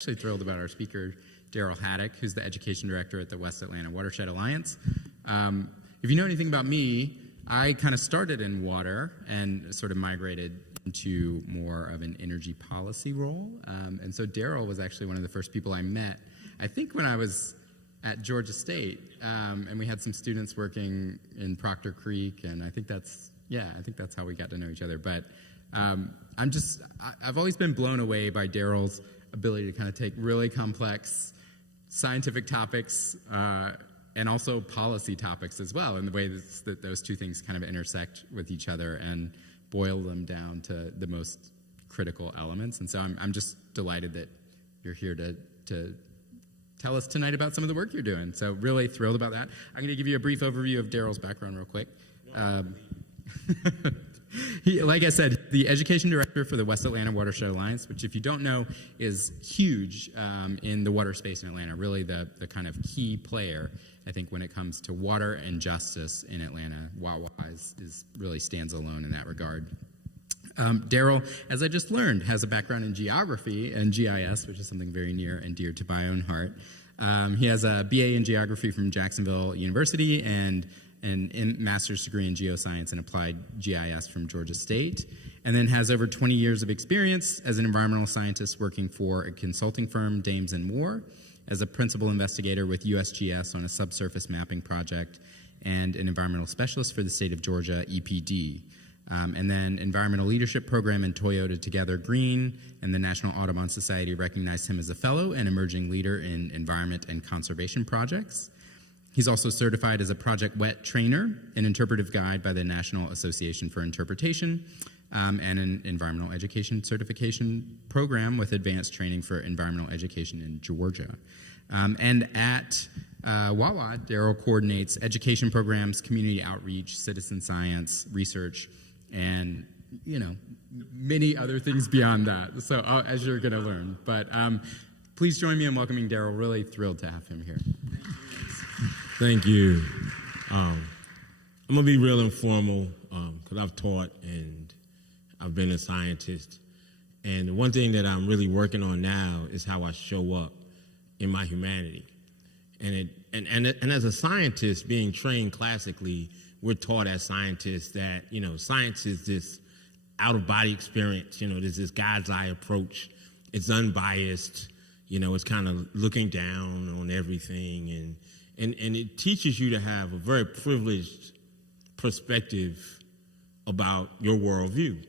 Actually thrilled about our speaker, Darryl Haddock, who's the Education Director at the West Atlanta Watershed Alliance. If you know anything about me, I kind of started in water and sort of migrated into more of an energy policy role. And so Darryl was actually one of the first people I met, I think when I was at Georgia State, and we had some students working in Proctor Creek, and I think that's how we got to know each other. But I've always been blown away by Darryl's ability to kind of take really complex scientific topics and also policy topics as well, and the way that those two things kind of intersect with each other and boil them down to the most critical elements. And so I'm just delighted that you're here to tell us tonight about some of the work you're doing. So really thrilled about that. I'm going to give you a brief overview of Darryl's background real quick. He, like I said, the Education Director for the West Atlanta Watershed Alliance, which if you don't know is huge in the water space in Atlanta, really the kind of key player, I think, when it comes to water and justice in Atlanta. Wawa really stands alone in that regard. Darryl, as I just learned, has a background in geography and GIS, which is something very near and dear to my own heart. He has a BA in geography from Jacksonville University and a master's degree in geoscience and applied GIS from Georgia State, and then has over 20 years of experience as an environmental scientist working for a consulting firm, Dames & Moore, as a principal investigator with USGS on a subsurface mapping project, and an environmental specialist for the state of Georgia, EPD. And then Environmental Leadership Program and Toyota Together Green, and the National Audubon Society recognized him as a fellow and emerging leader in environment and conservation projects. He's also certified as a Project WET trainer, an interpretive guide by the National Association for Interpretation, and an environmental education certification program with advanced training for environmental education in Georgia. And at Wawa, Darryl coordinates education programs, community outreach, citizen science, research, and many other things beyond that. So as you're going to learn, but please join me in welcoming Darryl. Really thrilled to have him here. Thank you. I'm going to be real informal because I've taught and I've been a scientist. And the one thing that I'm really working on now is how I show up in my humanity. And as a scientist, being trained classically, we're taught as scientists that, science is this out-of-body experience. There's this God's eye approach. It's unbiased. It's kind of looking down on everything. And it teaches you to have a very privileged perspective about your worldview.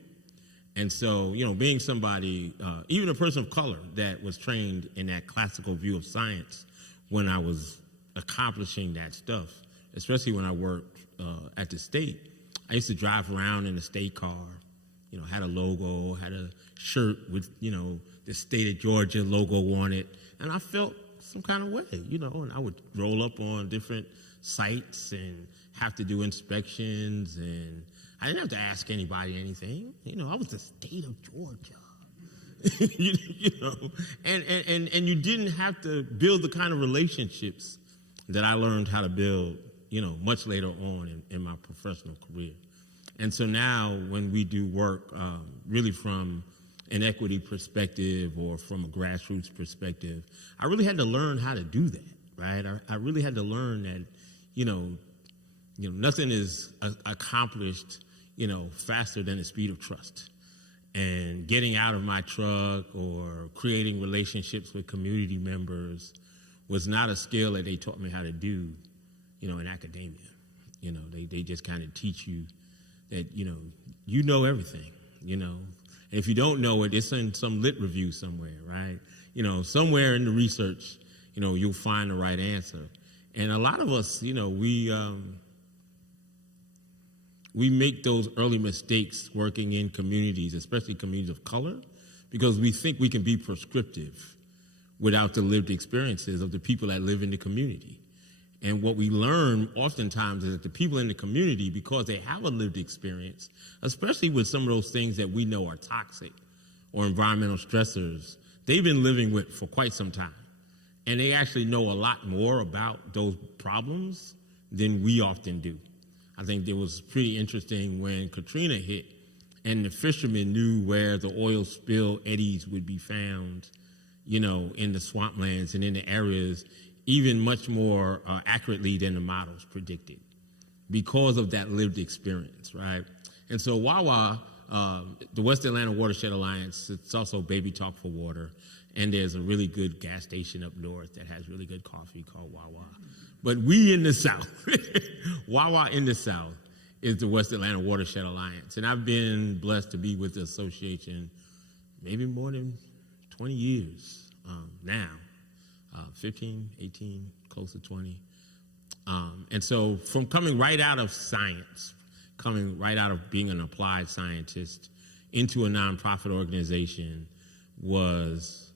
And so, being somebody, even a person of color that was trained in that classical view of science when I was accomplishing that stuff, especially when I worked at the state, I used to drive around in a state car, had a logo, had a shirt with, the state of Georgia logo on it, and I felt some kind of way, and I would roll up on different sites and have to do inspections, and I didn't have to ask anybody anything. I was the state of Georgia. And you didn't have to build the kind of relationships that I learned how to build, much later on in my professional career. And so now when we do work really from an equity perspective or from a grassroots perspective, I really had to learn how to do that, right? I really had to learn that, nothing is accomplished, faster than the speed of trust. And getting out of my truck or creating relationships with community members was not a skill that they taught me how to do, in academia. They just kind of teach you that, you know everything, And if you don't know it, it's in some lit review somewhere, right? Somewhere in the research, you'll find the right answer. And a lot of us, we make those early mistakes working in communities, especially communities of color, because we think we can be prescriptive without the lived experiences of the people that live in the community. And what we learn oftentimes is that the people in the community, because they have a lived experience, especially with some of those things that we know are toxic or environmental stressors, they've been living with for quite some time. And they actually know a lot more about those problems than we often do. I think it was pretty interesting when Katrina hit and the fishermen knew where the oil spill eddies would be found, in the swamplands and in the areas even much more accurately than the models predicted because of that lived experience, right? And so Wawa, the West Atlanta Watershed Alliance, it's also Baby Talk for Water, and there's a really good gas station up north that has really good coffee called Wawa. But we in the South, Wawa in the South is the West Atlanta Watershed Alliance. And I've been blessed to be with the association maybe more than 20 years now, 15, 18, close to 20. And so from coming right out of science, coming right out of being an applied scientist into a nonprofit organization was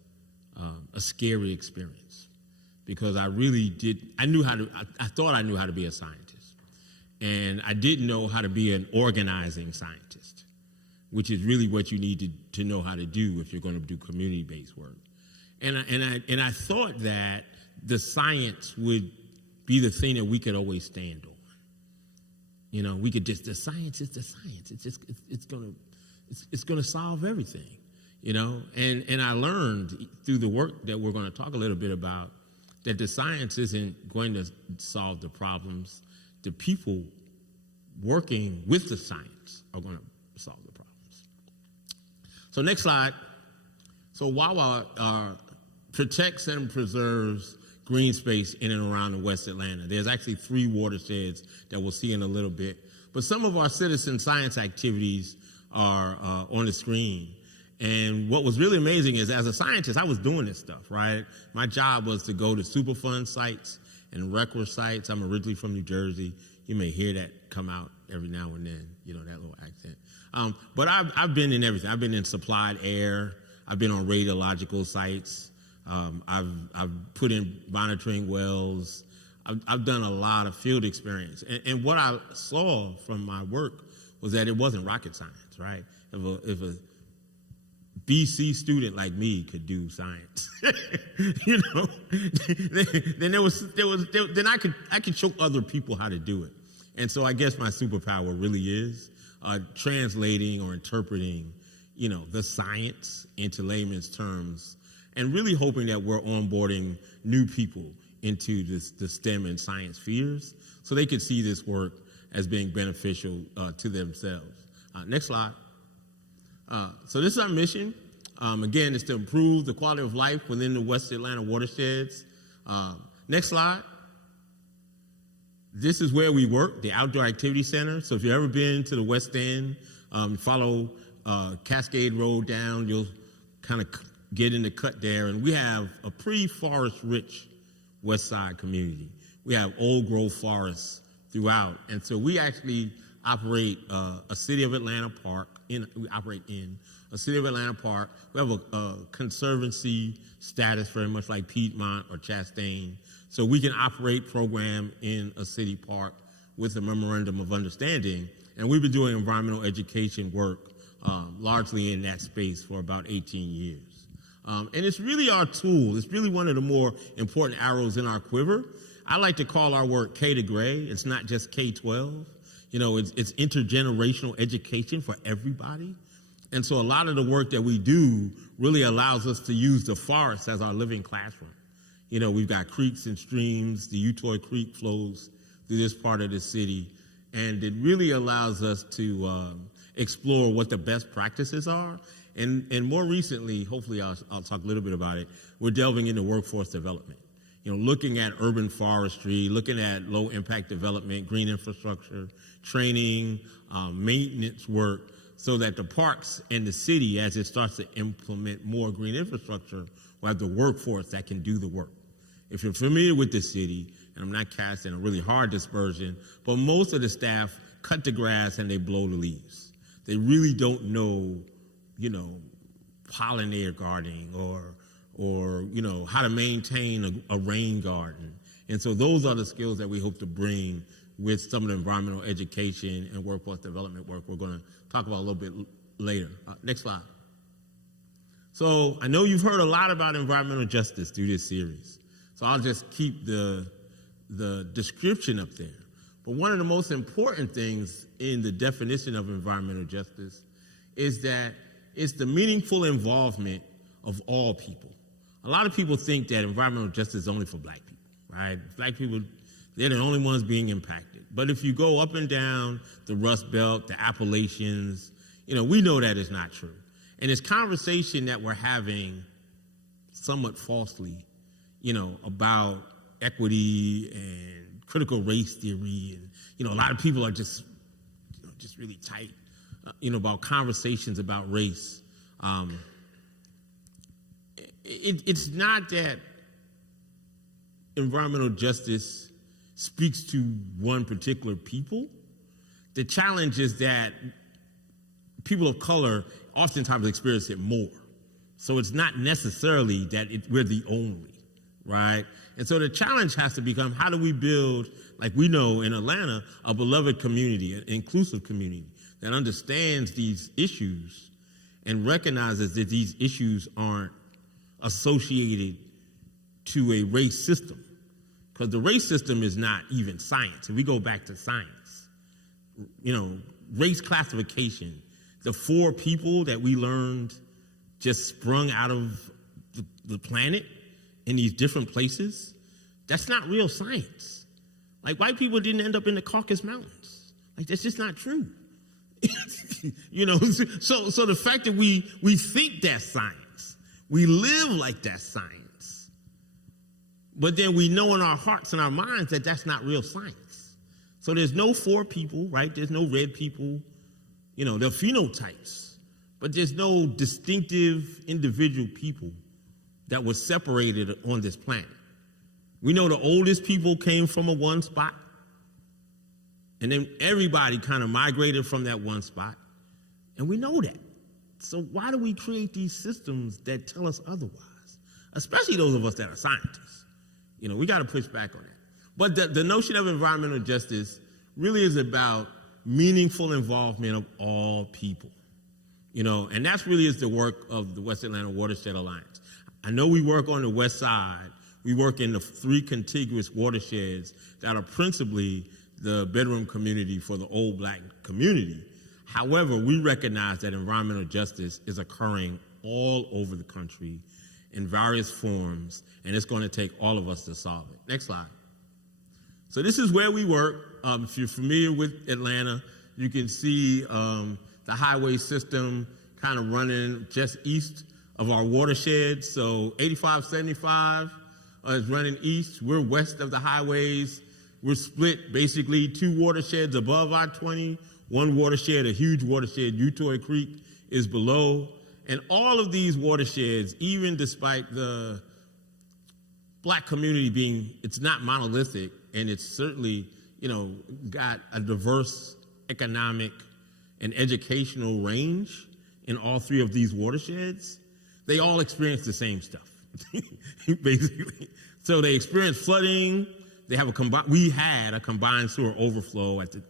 a scary experience because I thought I knew how to be a scientist. And I didn't know how to be an organizing scientist, which is really what you need to know how to do if you're going to do community-based work. And I thought that the science would be the thing that we could always stand on. We could just, the science is the science. It's gonna solve everything, And I learned through the work that we're going to talk a little bit about that the science isn't going to solve the problems. The people working with the science are going to solve the problems. So next slide. So Wawa protects and preserves green space in and around the West Atlanta. There's actually 3 watersheds that we'll see in a little bit. But some of our citizen science activities are on the screen. And what was really amazing is as a scientist, I was doing this stuff, right? My job was to go to Superfund sites and RECWA sites. I'm originally from New Jersey. You may hear that come out every now and then, that little accent. But I've been in everything. I've been in supplied air. I've been on radiological sites. I've put in monitoring wells. I've done a lot of field experience. And what I saw from my work was that it wasn't rocket science, right? If a BC student like me could do science, then I could show other people how to do it. And so I guess my superpower really is translating or interpreting, the science into layman's terms, and really hoping that we're onboarding new people into the STEM and science spheres so they could see this work as being beneficial to themselves. Next slide. So this is our mission. Again, it's to improve the quality of life within the West Atlanta watersheds. Next slide. This is where we work, the Outdoor Activity Center. So if you've ever been to the West End, follow Cascade Road down, you'll kind of get in the cut there. And we have a pretty forest-rich West Side community. We have old growth forests throughout. And so we actually operate a City of Atlanta park. We operate in a City of Atlanta park. We have a conservancy status very much like Piedmont or Chastain. So we can operate program in a city park with a memorandum of understanding. And we've been doing environmental education work largely in that space for about 18 years. And it's really our tool. It's really one of the more important arrows in our quiver. I like to call our work K to Gray. It's not just K-12. It's intergenerational education for everybody. And so a lot of the work that we do really allows us to use the forest as our living classroom. We've got creeks and streams. The Utoy Creek flows through this part of the city. And it really allows us to explore what the best practices are. And more recently, hopefully I'll talk a little bit about it, we're delving into workforce development. Looking at urban forestry, looking at low impact development, green infrastructure, training, maintenance work, so that the parks and the city, as it starts to implement more green infrastructure, will have the workforce that can do the work. If you're familiar with the city, and I'm not casting a really hard dispersion, but most of the staff cut the grass and they blow the leaves. They really don't know, pollinator gardening or how to maintain a rain garden. And so those are the skills that we hope to bring with some of the environmental education and workforce development work we're going to talk about a little bit later. Next slide. So I know you've heard a lot about environmental justice through this series. So I'll just keep the description up there. But one of the most important things in the definition of environmental justice is that it's the meaningful involvement of all people, a lot of people think that environmental justice is only for black people, right? Black people, they're the only ones being impacted. But if you go up and down the Rust Belt, the Appalachians, we know that is not true. And this conversation that we're having somewhat falsely, about equity and critical race theory, and, a lot of people are just really tight, about conversations about race. It's not that environmental justice speaks to one particular people. The challenge is that people of color oftentimes experience it more. So it's not necessarily that we're the only, right? And so the challenge has to become, how do we build, like we know in Atlanta, a beloved community, an inclusive community that understands these issues and recognizes that these issues aren't associated to a race system. Because the race system is not even science. If we go back to science, race classification, the 4 people that we learned just sprung out of the planet in these different places, that's not real science. Like, white people didn't end up in the Caucasus Mountains. Like, that's just not true. So the fact that we think that's science, we live like that's science, but then we know in our hearts and our minds that that's not real science. So there's no 4 people, right? There's no red people. They're phenotypes, but there's no distinctive individual people that were separated on this planet. We know the oldest people came from one spot, and then everybody kind of migrated from that one spot, and we know that. So why do we create these systems that tell us otherwise? Especially those of us that are scientists. We got to push back on that. But the notion of environmental justice really is about meaningful involvement of all people, and that's really is the work of the West Atlanta Watershed Alliance. I know we work on the west side. We work in the 3 contiguous watersheds that are principally the bedroom community for the old black community. However, we recognize that environmental justice is occurring all over the country in various forms, and it's going to take all of us to solve it. Next slide. So this is where we work. If you're familiar with Atlanta, you can see the highway system kind of running just east of our watershed. So 85-75 is running east. We're west of the highways. We're split basically 2 watersheds above I-20. One watershed, a huge watershed, Utoy Creek, is below. And all of these watersheds, even despite the black community being, it's not monolithic, and it's certainly, got a diverse economic and educational range in all 3 of these watersheds, they all experience the same stuff, basically. So they experience flooding. They have we had a combined sewer overflow at the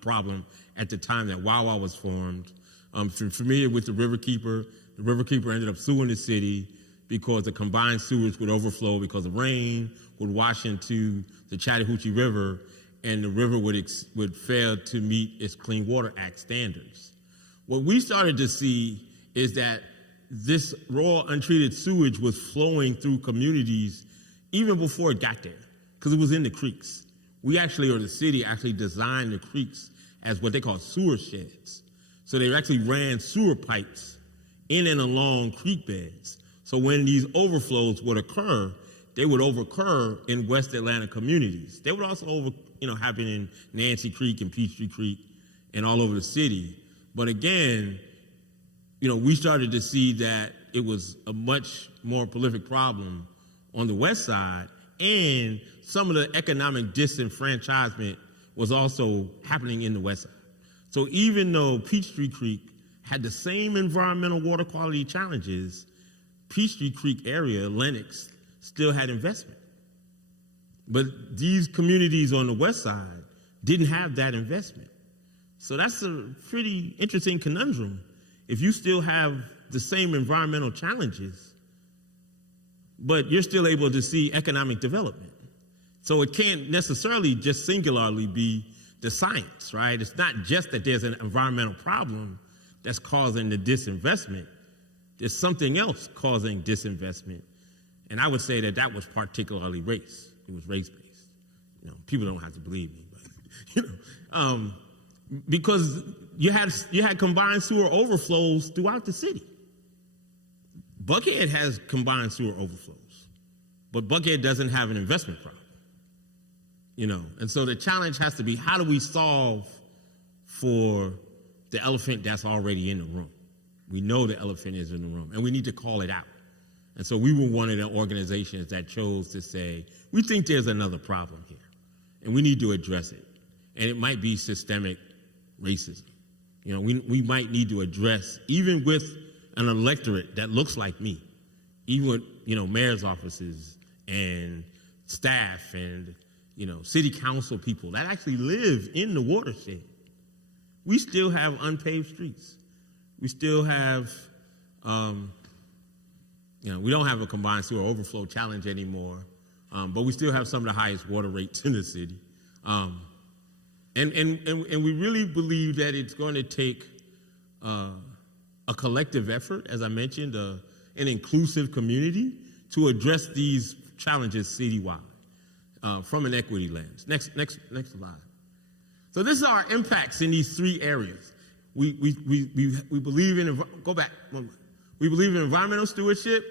problem at the time that Wawa was formed. If you're familiar with the Riverkeeper ended up suing the city because the combined sewers would overflow because of rain, would wash into the Chattahoochee River, and the river would fail to meet its Clean Water Act standards. What we started to see is that this raw, untreated sewage was flowing through communities even before it got there, because it was in the creeks. The city actually designed the creeks as what they call sewer sheds. So they actually ran sewer pipes in and along creek beds. So when these overflows would occur, they would occur in West Atlanta communities. They would also happen in Nancy Creek and Peachtree Creek and all over the city. But again, we started to see that it was a much more prolific problem on the west side, and some of the economic disenfranchisement was also happening in the west side. So even though Peachtree Creek had the same environmental water quality challenges, Peachtree Creek area, Lenox, still had investment. But these communities on the west side didn't have that investment. So that's a pretty interesting conundrum. If you still have the same environmental challenges, but you're still able to see economic development. So it can't necessarily just singularly be the science, right? It's not just that there's an environmental problem that's causing the disinvestment. There's something else causing disinvestment. And I would say that was particularly race. It was race-based. People don't have to believe me, but because you had combined sewer overflows throughout the city. Buckhead has combined sewer overflows, but Buckhead doesn't have an investment problem. And so the challenge has to be, how do we solve for the elephant that's already in the room? We know the elephant is in the room, and we need to call it out. And so we were one of the organizations that chose to say, we think there's another problem here, and we need to address it. And it might be systemic racism. We might need to address, even with an electorate that looks like me, even with, mayor's offices and staff and, city council people that actually live in the watershed. We still have unpaved streets. We still have, we don't have a combined sewer overflow challenge anymore, but we still have some of the highest water rates in the city. And we really believe that it's going to take a collective effort, as I mentioned, an inclusive community to address these challenges citywide from an equity lens. Next slide. So this is our impacts in these three areas. We believe in, go back one more. We believe in environmental stewardship.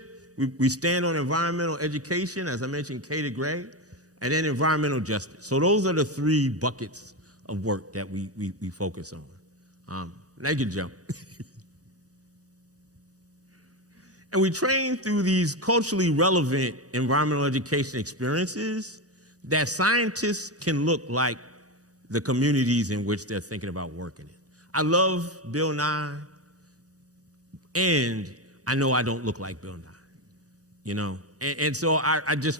We stand on environmental education, as I mentioned, K to Gray, and then environmental justice. So those are the three buckets of work that we focus on. Now you can jump. And we train through these culturally relevant environmental education experiences that scientists can look like the communities in which they're thinking about working in. I love Bill Nye, and I know I don't look like Bill Nye, And so I just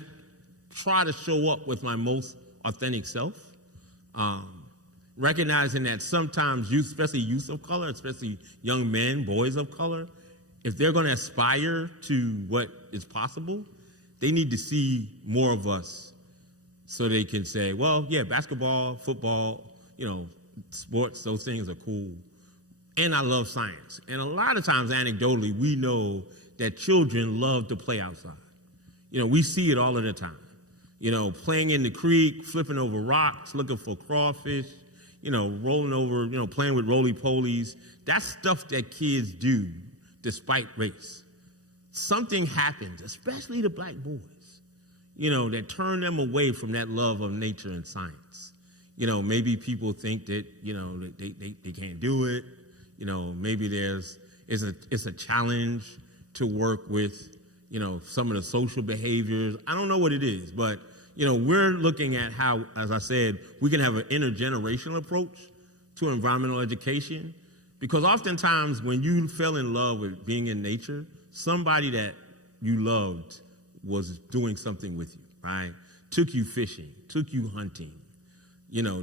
try to show up with my most authentic self, recognizing that sometimes youth, especially youth of color, especially young men, boys of color, if they're going to aspire to what is possible, they need to see more of us so they can say, well, yeah, basketball, football, sports, those things are cool. And I love science. And a lot of times, anecdotally, we know that children love to play outside. We see it all of the time. Playing in the creek, flipping over rocks, looking for crawfish, rolling over, playing with roly-polies. That's stuff that kids do despite race. Something happens, especially the black boys, that turn them away from that love of nature and science. Maybe people think that, they can't do it. Maybe it's a challenge to work with, some of the social behaviors. I don't know what it is, but, we're looking at how, as I said, we can have an intergenerational approach to environmental education. Because oftentimes when you fell in love with being in nature, somebody that you loved was doing something with you, right? Took you fishing, took you hunting,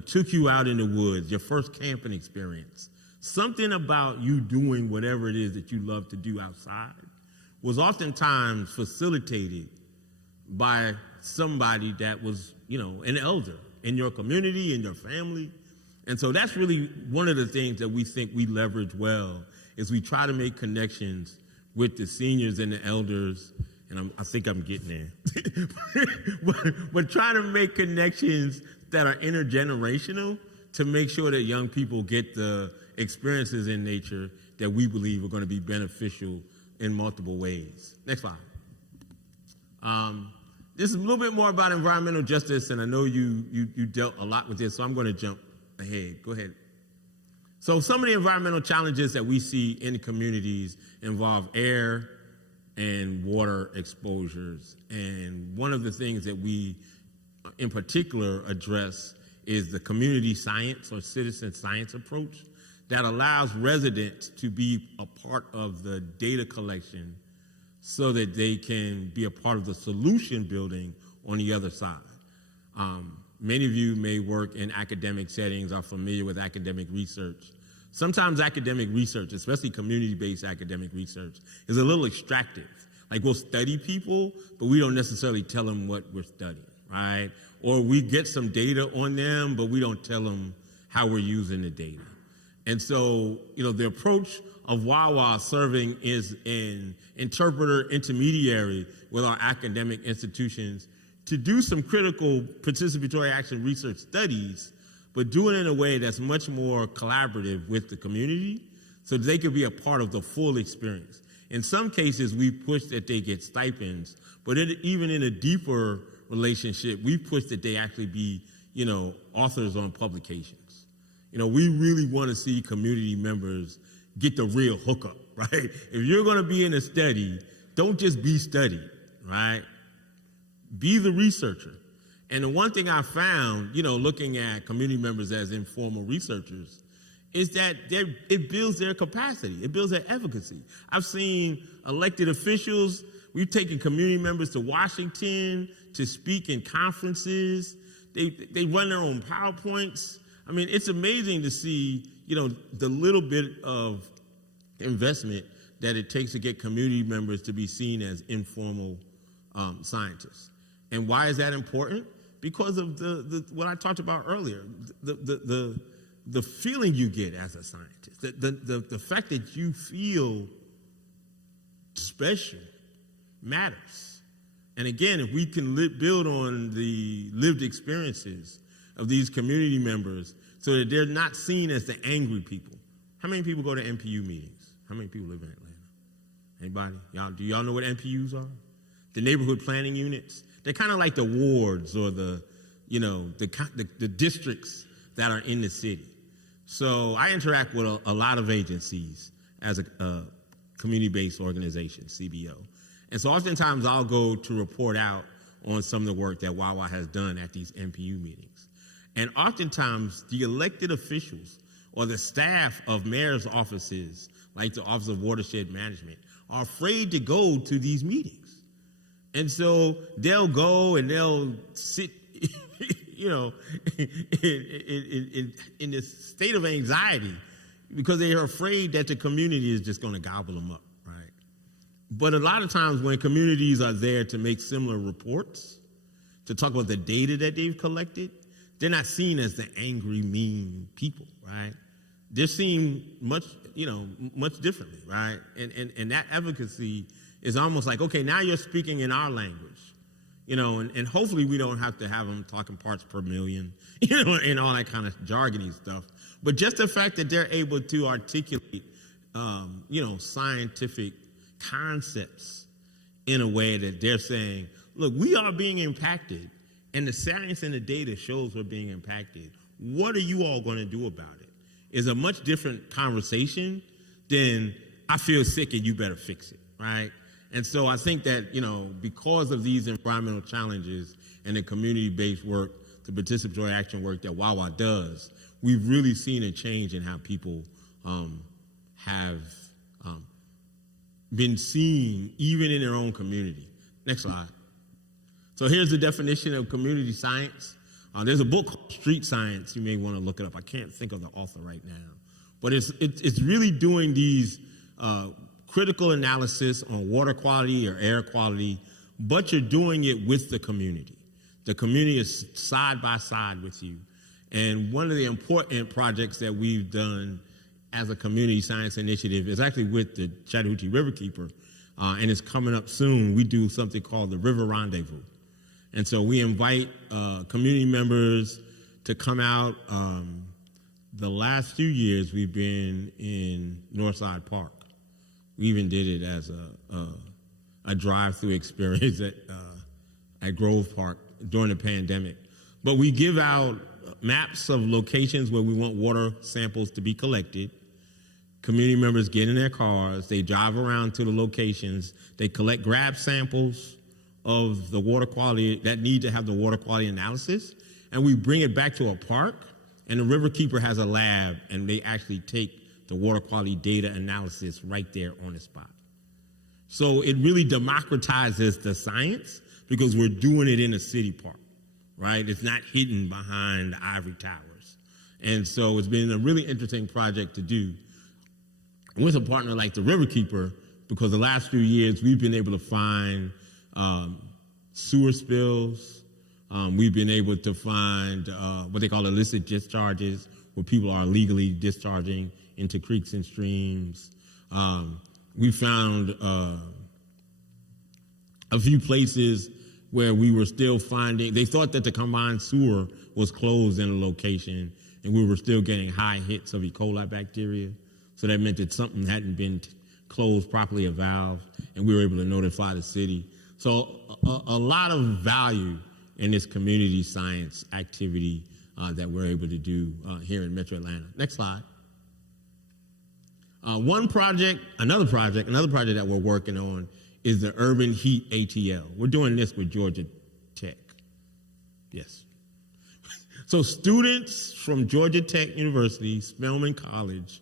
took you out in the woods, your first camping experience. Something about you doing whatever it is that you love to do outside was oftentimes facilitated by somebody that was, an elder in your community, in your family. And so that's really one of the things that we think we leverage well, is we try to make connections with the seniors and the elders, and I think I'm getting there. but trying to make connections that are intergenerational to make sure that young people get the experiences in nature that we believe are going to be beneficial in multiple ways. Next slide. This is a little bit more about environmental justice, and I know you dealt a lot with this, so I'm going to jump ahead. Go ahead. So some of the environmental challenges that we see in communities involve air and water exposures. And one of the things that we in particular address is the community science or citizen science approach that allows residents to be a part of the data collection so that they can be a part of the solution building on the other side. Many of you may work in academic settings, are familiar with academic research. Sometimes academic research, especially community-based academic research, is a little extractive. Like we'll study people, but we don't necessarily tell them what we're studying, right? Or we get some data on them, but we don't tell them how we're using the data. And so, the approach of Wawa serving as an interpreter intermediary with our academic institutions to do some critical participatory action research studies, but do it in a way that's much more collaborative with the community so that they could be a part of the full experience. In some cases, we push that they get stipends, but even in a deeper relationship, we push that they actually be, authors on publications. We really want to see community members get the real hookup, right? If you're going to be in a study, don't just be studied, right? Be the researcher. And the one thing I found, looking at community members as informal researchers, is that it builds their capacity. It builds their efficacy. I've seen elected officials, we've taken community members to Washington to speak in conferences. They run their own PowerPoints. I mean, it's amazing to see, the little bit of investment that it takes to get community members to be seen as informal scientists. And why is that important? Because of what I talked about earlier, the feeling you get as a scientist, the fact that you feel special matters. And again, if we can build on the lived experiences of these community members so that they're not seen as the angry people. How many people go to NPU meetings? How many people live in Atlanta? Anybody? Do y'all know what NPUs are? The neighborhood planning units. They're kind of like the wards or the districts that are in the city. So I interact with a lot of agencies as a community-based organization, CBO. And so oftentimes I'll go to report out on some of the work that Wawa has done at these NPU meetings. And oftentimes the elected officials or the staff of mayor's offices, like the Office of Watershed Management, are afraid to go to these meetings. And so they'll go and they'll sit, in this state of anxiety because they are afraid that the community is just going to gobble them up, right? But a lot of times when communities are there to make similar reports, to talk about the data that they've collected, they're not seen as the angry, mean people, right? They're seen much differently, right? And that advocacy is almost like, okay, now you're speaking in our language, and hopefully we don't have to have them talking parts per million, and all that kind of jargony stuff. But just the fact that they're able to articulate, scientific concepts in a way that they're saying, look, we are being impacted, and the science and the data shows we're being impacted. What are you all going to do about it? Is a much different conversation than I feel sick and you better fix it, right? And so I think that, because of these environmental challenges and the community-based work, the participatory action work that Wawa does, we've really seen a change in how people have been seen even in their own community. Next slide. So here's the definition of community science. There's a book called Street Science. You may want to look it up. I can't think of the author right now. But it's really doing these critical analysis on water quality or air quality, but you're doing it with the community. The community is side by side with you. And one of the important projects that we've done as a community science initiative is actually with the Chattahoochee Riverkeeper, and it's coming up soon. We do something called the River Rendezvous. And so we invite community members to come out. The last few years, we've been in Northside Park. We even did it as a drive-through experience at Grove Park during the pandemic. But we give out maps of locations where we want water samples to be collected. Community members get in their cars, they drive around to the locations, they grab samples of the water quality that need to have the water quality analysis, and we bring it back to a park, and the Riverkeeper has a lab, and they actually take the water quality data analysis right there on the spot. So it really democratizes the science because we're doing it in a city park, right? It's not hidden behind the ivory towers. And so it's been a really interesting project to do with a partner like the Riverkeeper, because the last few years we've been able to find sewer spills. We've been able to find what they call illicit discharges, where people are illegally discharging into creeks and streams. We found a few places where we were still finding, they thought that the combined sewer was closed in a location, and we were still getting high hits of E. coli bacteria. So that meant that something hadn't been closed properly, a valve, and we were able to notify the city. So a lot of value in this community science activity that we're able to do here in Metro Atlanta. Next slide. Another project that we're working on is the Urban Heat ATL. We're doing this with Georgia Tech. Yes. So students from Georgia Tech University, Spelman College,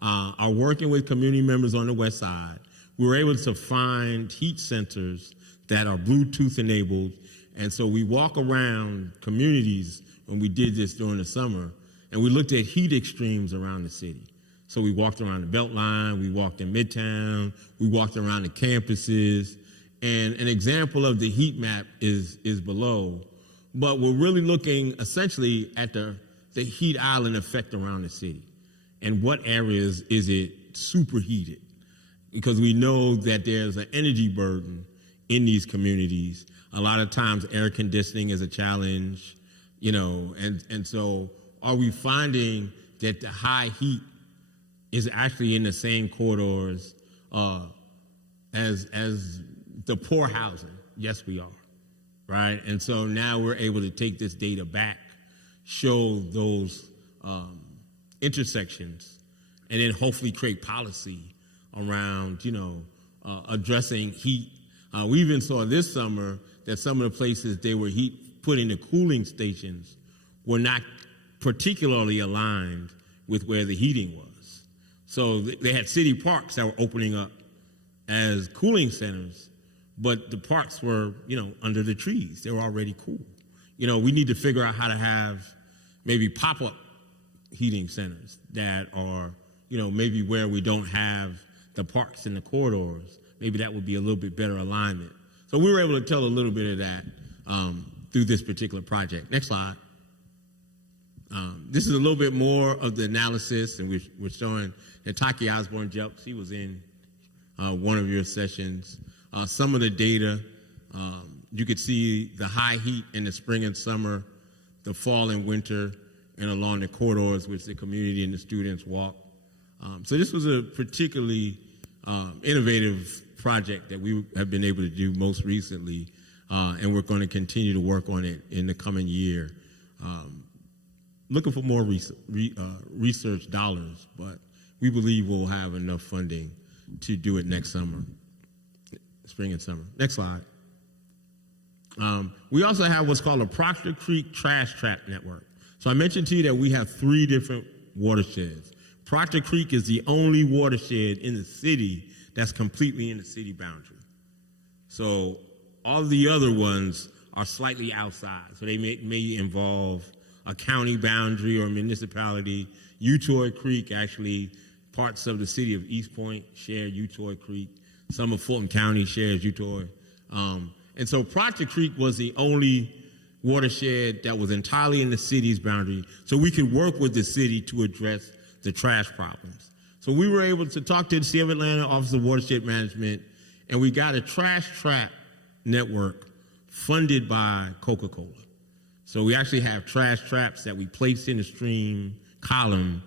are working with community members on the west side. We were able to find heat centers that are Bluetooth enabled. And so we walk around communities when we did this during the summer, and we looked at heat extremes around the city. So we walked around the Beltline, we walked in Midtown, we walked around the campuses, and an example of the heat map is below. But we're really looking essentially at the heat island effect around the city and what areas is it superheated, because we know that there's an energy burden in these communities. A lot of times air conditioning is a challenge, and so are we finding that the high heat is actually in the same corridors as the poor housing? Yes, we are, right? And so now we're able to take this data back, show those intersections, and then hopefully create policy around, addressing heat. We even saw this summer that some of the places they were putting the cooling stations were not particularly aligned with where the heating was. So they had city parks that were opening up as cooling centers, but the parks were, under the trees. They were already cool. We need to figure out how to have maybe pop-up heating centers that are, maybe where we don't have the parks in the corridors. Maybe that would be a little bit better alignment. So we were able to tell a little bit of that through this particular project. Next slide. This is a little bit more of the analysis, and we're showing that Taki Osborne-Jelks, he was in one of your sessions. Some of the data, you could see the high heat in the spring and summer, the fall and winter, and along the corridors which the community and the students walk. So this was a particularly innovative project that we have been able to do most recently, and we're going to continue to work on it in the coming year. Looking for more research dollars, but we believe we'll have enough funding to do it next summer, spring and summer. Next slide. We also have what's called a Proctor Creek Trash Trap Network. So I mentioned to you that we have 3 different watersheds. Proctor Creek is the only watershed in the city that's completely in the city boundary. So all the other ones are slightly outside. So they may involve a county boundary or municipality. Utoy Creek, actually, parts of the city of East Point share Utoy Creek. Some of Fulton County shares Utoy. And so Proctor Creek was the only watershed that was entirely in the city's boundary, so we could work with the city to address the trash problems. So we were able to talk to the City of Atlanta Office of Watershed Management, and we got a trash trap network funded by Coca-Cola. So we actually have trash traps that we place in the stream column.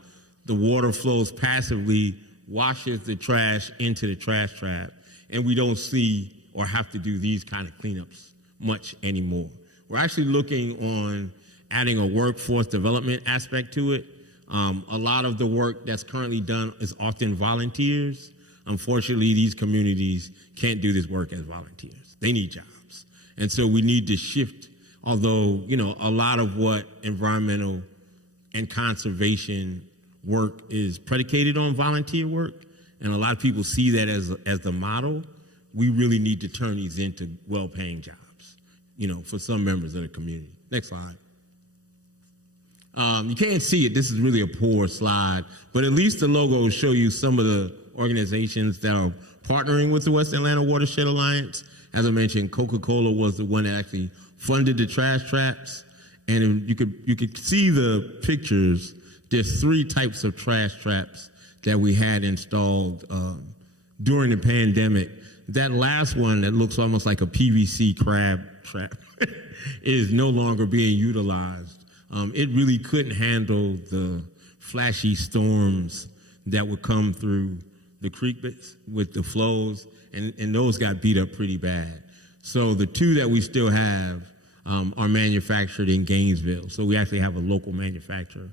The water flows passively, washes the trash into the trash trap, and we don't see or have to do these kind of cleanups much anymore. We're actually looking on adding a workforce development aspect to it. A lot of the work that's currently done is often volunteers. Unfortunately, these communities can't do this work as volunteers. They need jobs. And so we need to shift, although, a lot of what environmental and conservation work is predicated on volunteer work, and a lot of people see that as the model. We really need to turn these into well-paying jobs, for some members of the community. Next slide. You can't see it. This is really a poor slide, but at least the logo will show you some of the organizations that are partnering with the West Atlanta Watershed Alliance. As I mentioned, Coca-Cola was the one that actually funded the trash traps, and you could see the pictures. There's 3 types of trash traps that we had installed during the pandemic. That last one that looks almost like a PVC crab trap is no longer being utilized. It really couldn't handle the flashy storms that would come through the creek with the flows, and those got beat up pretty bad. So the two that we still have are manufactured in Gainesville. So we actually have a local manufacturer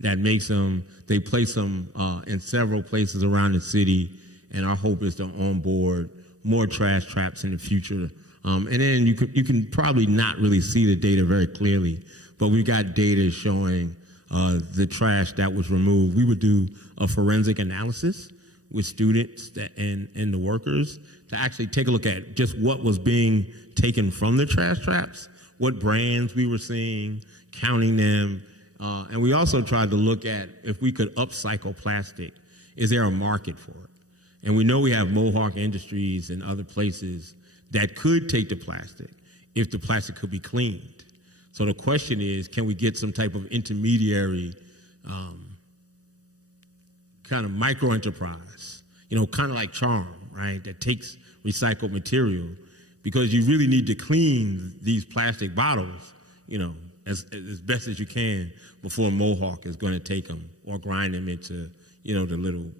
that makes them. They place them in several places around the city, and our hope is to onboard more trash traps in the future. And then you can probably not really see the data very clearly, but we've got data showing the trash that was removed. We would do a forensic analysis with students and the workers to actually take a look at just what was being taken from the trash traps, what brands we were seeing, counting them. And we also tried to look at if we could upcycle plastic. Is there a market for it? And we know we have Mohawk Industries and other places that could take the plastic if the plastic could be cleaned. So the question is, can we get some type of intermediary kind of micro enterprise, kind of like Charm, right, that takes recycled material, because you really need to clean these plastic bottles, as best as you can before Mohawk is going to take them or grind them into, the little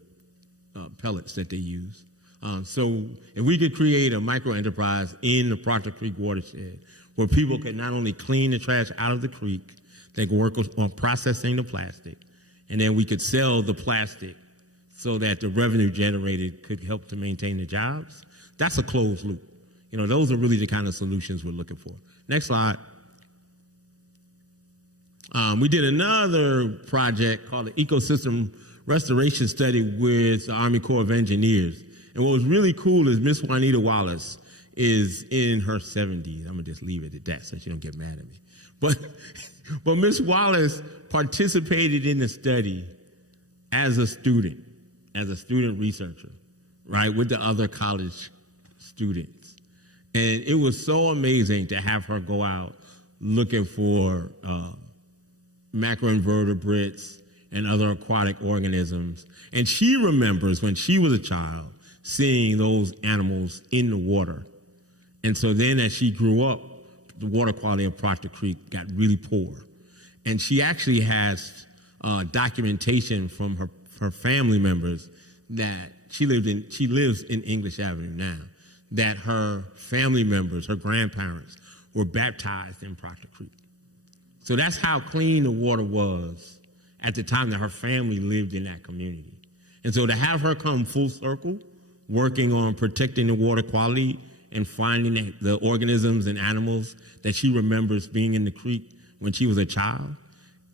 pellets that they use. So if we could create a micro enterprise in the Proctor Creek watershed where people could not only clean the trash out of the creek, they could work on processing the plastic, and then we could sell the plastic so that the revenue generated could help to maintain the jobs. That's a closed loop. Those are really the kind of solutions we're looking for. Next slide. We did another project called the Ecosystem Restoration Study with the Army Corps of Engineers. And what was really cool is Miss Juanita Wallace is in her 70s. I'm gonna just leave it at that so she don't get mad at me. But Miss Wallace participated in the study as a student researcher, right, with the other college students. And it was so amazing to have her go out looking for macroinvertebrates and other aquatic organisms. And she remembers when she was a child seeing those animals in the water. And so then as she grew up, the water quality of Proctor Creek got really poor. And she actually has documentation from her family members that she lives in English Avenue now, that her family members, her grandparents, were baptized in Proctor Creek. So that's how clean the water was at the time that her family lived in that community. And so to have her come full circle, working on protecting the water quality and finding the organisms and animals that she remembers being in the creek when she was a child,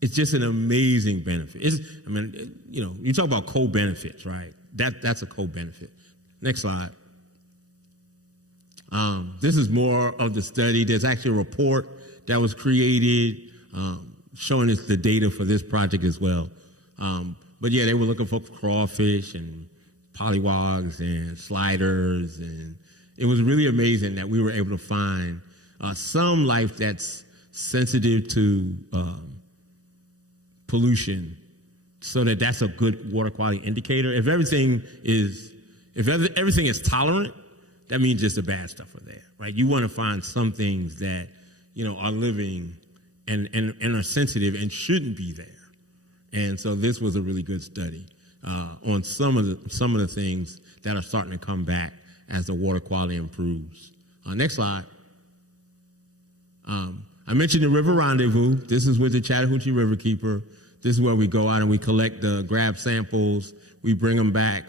it's just an amazing benefit. You talk about co-benefits, right? That's a co-benefit. Next slide. This is more of the study. There's actually a report that was created showing us the data for this project as well. But yeah, they were looking for crawfish and pollywogs and sliders, and it was really amazing that we were able to find some life that's sensitive to pollution, so that's a good water quality indicator. If everything is tolerant, that means just the bad stuff are there, right? You want to find some things that are living and are sensitive and shouldn't be there. And so this was a really good study on some of the things that are starting to come back as the water quality improves. Next slide. I mentioned the River Rendezvous. This is with the Chattahoochee Riverkeeper. This is where we go out and we collect the grab samples. We bring them back.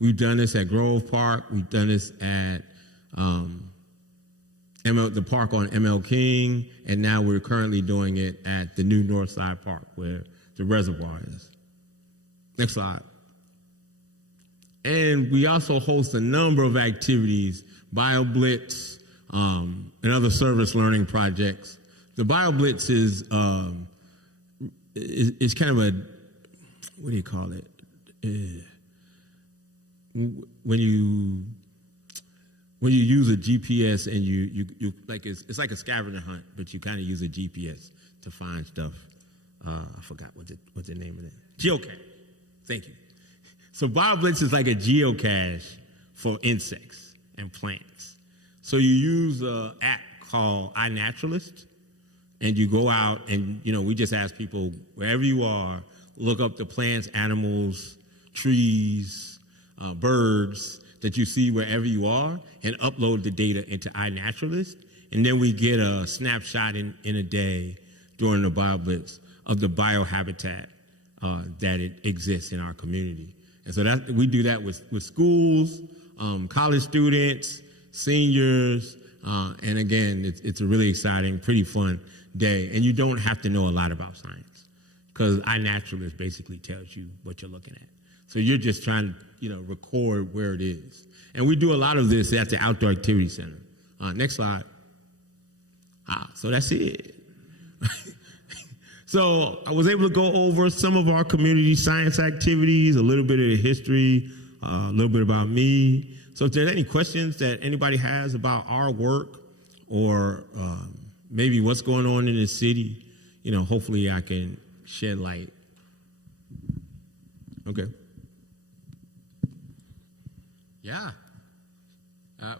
We've done this at Grove Park. We've done this at the park on ML King, and now we're currently doing it at the new Northside Park where the reservoir is. Next slide. And we also host a number of activities, BioBlitz, and other service learning projects. The BioBlitz is kind of a, what do you call it? When you use a GPS and you like it's like a scavenger hunt, but you kind of use a GPS to find stuff. I forgot what the name of it. Geocache. Thank you. So BioBlitz is like a geocache for insects and plants. So you use an app called iNaturalist, and you go out and, we just ask people, wherever you are, look up the plants, animals, trees, birds that you see wherever you are, and upload the data into iNaturalist. And then we get a snapshot in a day during the BioBlitz of the biohabitat that it exists in our community. And so we do that with schools, college students, seniors, and again, it's a really exciting, pretty fun day. And you don't have to know a lot about science, because iNaturalist basically tells you what you're looking at. So you're just trying to, record where it is. And we do a lot of this at the Outdoor Activity Center. Next slide. So that's it. So I was able to go over some of our community science activities, a little bit of the history, a little bit about me. So if there's any questions that anybody has about our work, or maybe what's going on in the city, hopefully I can shed light. Okay. Yeah.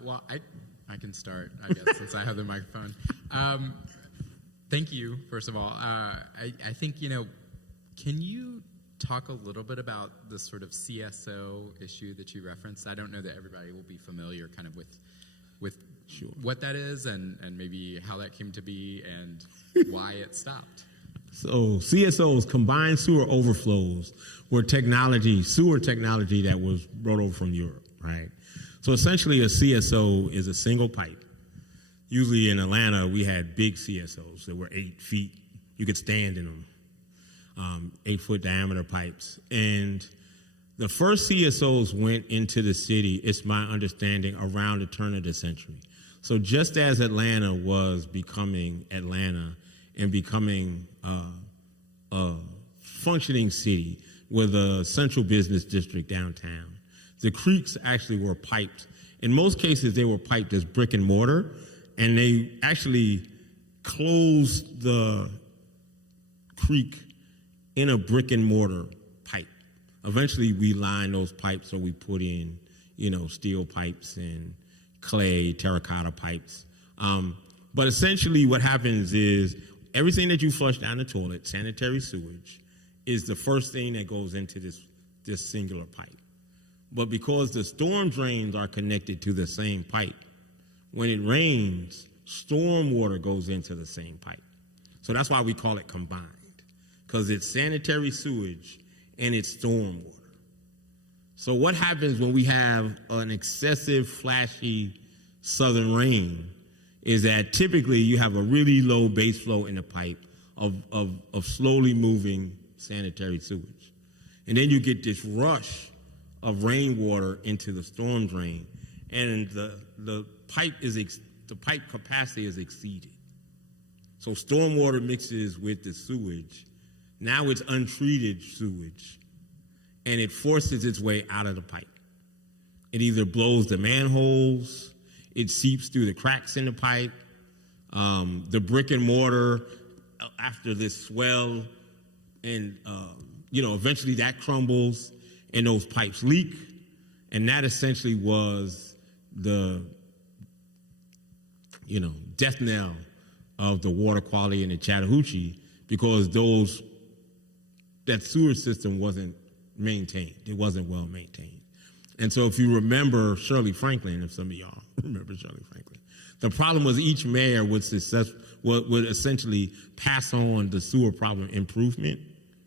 Well, I can start, I guess, since I have the microphone. Thank you, first of all. I think, can you talk a little bit about the sort of CSO issue that you referenced? I don't know that everybody will be familiar kind of with Sure. what that is, and maybe how that came to be and why it stopped. So CSOs, combined sewer overflows, were sewer technology that was brought over from Europe, right? So essentially a CSO is a single pipe. Usually in Atlanta, we had big CSOs that were 8 feet. You could stand in them, 8-foot diameter pipes. And the first CSOs went into the city, it's my understanding, around the turn of the century. So just as Atlanta was becoming Atlanta and becoming a functioning city with a central business district downtown, the creeks actually were piped. In most cases, they were piped as brick and mortar, and they actually closed the creek in a brick and mortar pipe. Eventually, we lined those pipes, so we put in, steel pipes and clay, terracotta pipes. But essentially, what happens is everything that you flush down the toilet, sanitary sewage, is the first thing that goes into this singular pipe. But because the storm drains are connected to the same pipe, when it rains, storm water goes into the same pipe. So that's why we call it combined, because it's sanitary sewage and it's storm water. So what happens when we have an excessive, flashy southern rain is that typically you have a really low base flow in the pipe of slowly moving sanitary sewage. And then you get this rush of rainwater into the storm drain, and the pipe capacity is exceeded. So stormwater mixes with the sewage. Now it's untreated sewage, and it forces its way out of the pipe. It either blows the manholes, it seeps through the cracks in the pipe. The brick and mortar, after this swell, and eventually that crumbles, and those pipes leak, and that essentially was the death knell of the water quality in the Chattahoochee, because that sewer system wasn't maintained. It wasn't well maintained. And so if you remember Shirley Franklin, if some of y'all remember Shirley Franklin, the problem was each mayor would essentially pass on the sewer problem improvement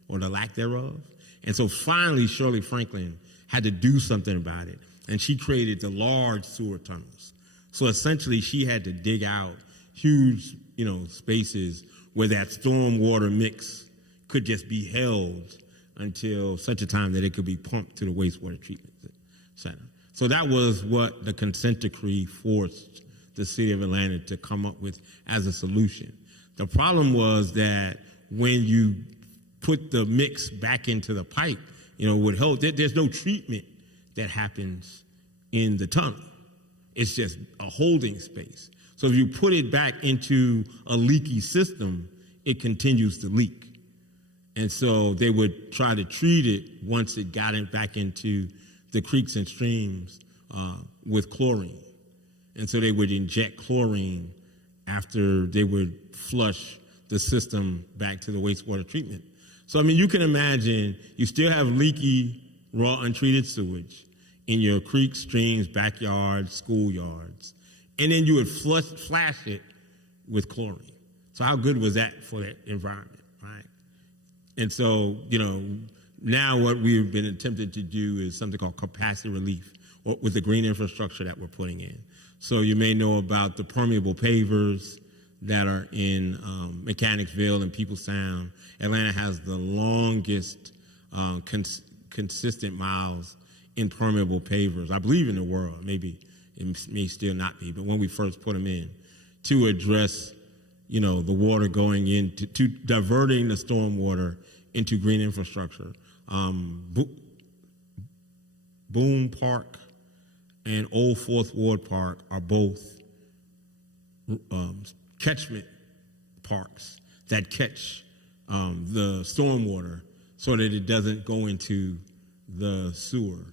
or the lack thereof. And so finally Shirley Franklin had to do something about it, and she created the large sewer tunnels. So essentially she had to dig out huge spaces where that storm water mix could just be held until such a time that it could be pumped to the wastewater treatment center. So that was what the consent decree forced the city of Atlanta to come up with as a solution. The problem was that when you put the mix back into the pipe, would hold, there's no treatment that happens in the tunnel. It's just a holding space. So if you put it back into a leaky system, it continues to leak. And so they would try to treat it once it got back into the creeks and streams with chlorine. And so they would inject chlorine after they would flush the system back to the wastewater treatment. So, I mean, you can imagine you still have leaky, raw, untreated sewage in your creeks, streams, backyards, schoolyards, and then you would flash it with chlorine. So how good was that for that environment, right? And so, now what we've been attempting to do is something called capacity relief with the green infrastructure that we're putting in. So you may know about the permeable pavers that are in Mechanicsville and People Sound. Atlanta has the longest consistent miles in permeable pavers, I believe, in the world. Maybe it may still not be, but when we first put them in to address, the water going into to diverting the storm water into green infrastructure. Boone Park and Old Fourth Ward Park are both catchment parks that catch the stormwater so that it doesn't go into the sewer.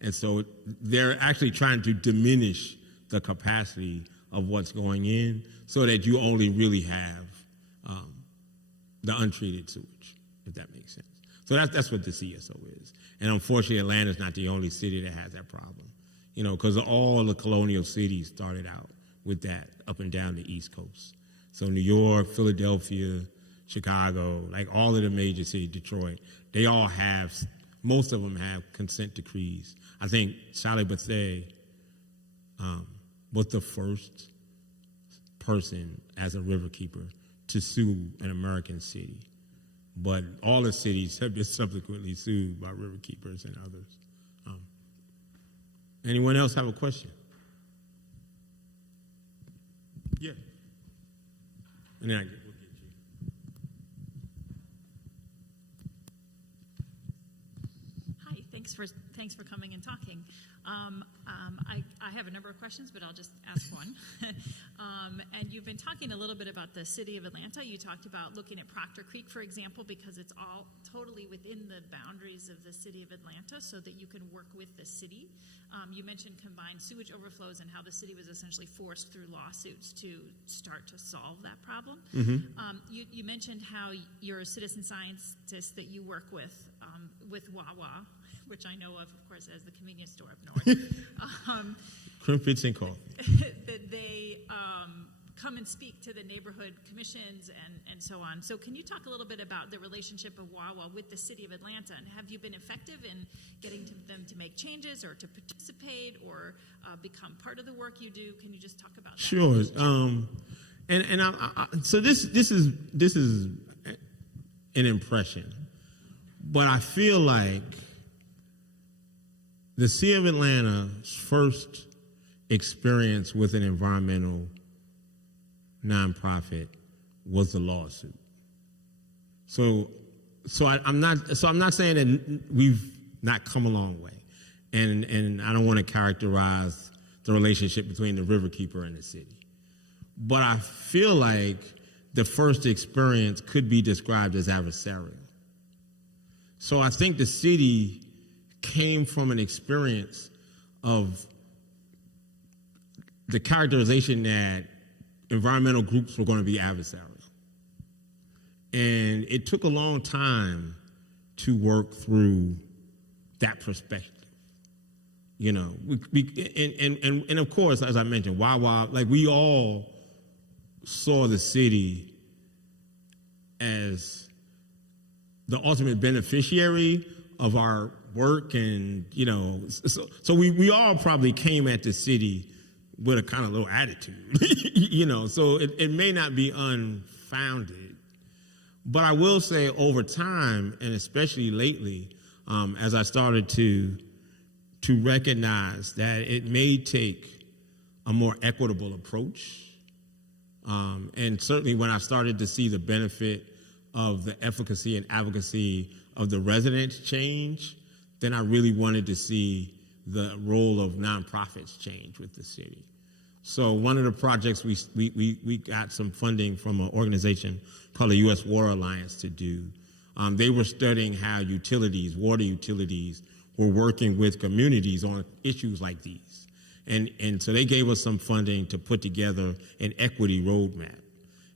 And so they're actually trying to diminish the capacity of what's going in so that you only really have the untreated sewage, if that makes sense. So that's what the CSO is. And unfortunately, Atlanta's not the only city that has that problem, because all the colonial cities started out with that up and down the East Coast. So New York, Philadelphia, Chicago, like all of the major cities, Detroit, they all have, most of them have consent decrees. I think Charlie Bethea was the first person as a riverkeeper to sue an American city. But all the cities have been subsequently sued by riverkeepers and others. Anyone else have a question? Yeah. And then we'll get you. Hi, thanks for coming and talking. I have a number of questions, but I'll just ask one. And you've been talking a little bit about the city of Atlanta. You talked about looking at Proctor Creek, for example, because it's all totally within the boundaries of the city of Atlanta so that you can work with the city. You mentioned combined sewage overflows and how the city was essentially forced through lawsuits to start to solve that problem. Mm-hmm. You mentioned how you're a citizen scientist that you work with Wawa, which I know of course, as the convenience store up north. Crumpets and coffee. That they come and speak to the neighborhood commissions and so on. So can you talk a little bit about the relationship of Wawa with the city of Atlanta, and have you been effective in getting them to make changes or to participate or become part of the work you do? Can you just talk about that? Sure. So this is an impression, but I feel like the city of Atlanta's first experience with an environmental nonprofit was the lawsuit. So I'm not saying that we've not come a long way, and I don't want to characterize the relationship between the riverkeeper and the city, but I feel like the first experience could be described as adversarial. So I think the city came from an experience of the characterization that environmental groups were going to be adversarial. And it took a long time to work through that perspective. And of course, as I mentioned, Wawa, like we all saw the city as the ultimate beneficiary of our work, and so we all probably came at the city with a kind of little attitude, so it may not be unfounded, but I will say over time, and especially lately, as I started to recognize that it may take a more equitable approach, and certainly when I started to see the benefit of the efficacy and advocacy of the residents change, then I really wanted to see the role of nonprofits change with the city. So one of the projects we got some funding from an organization called the U.S. Water Alliance to do They were studying how utilities, water utilities, were working with communities on issues like these. And so they gave us some funding to put together an equity roadmap.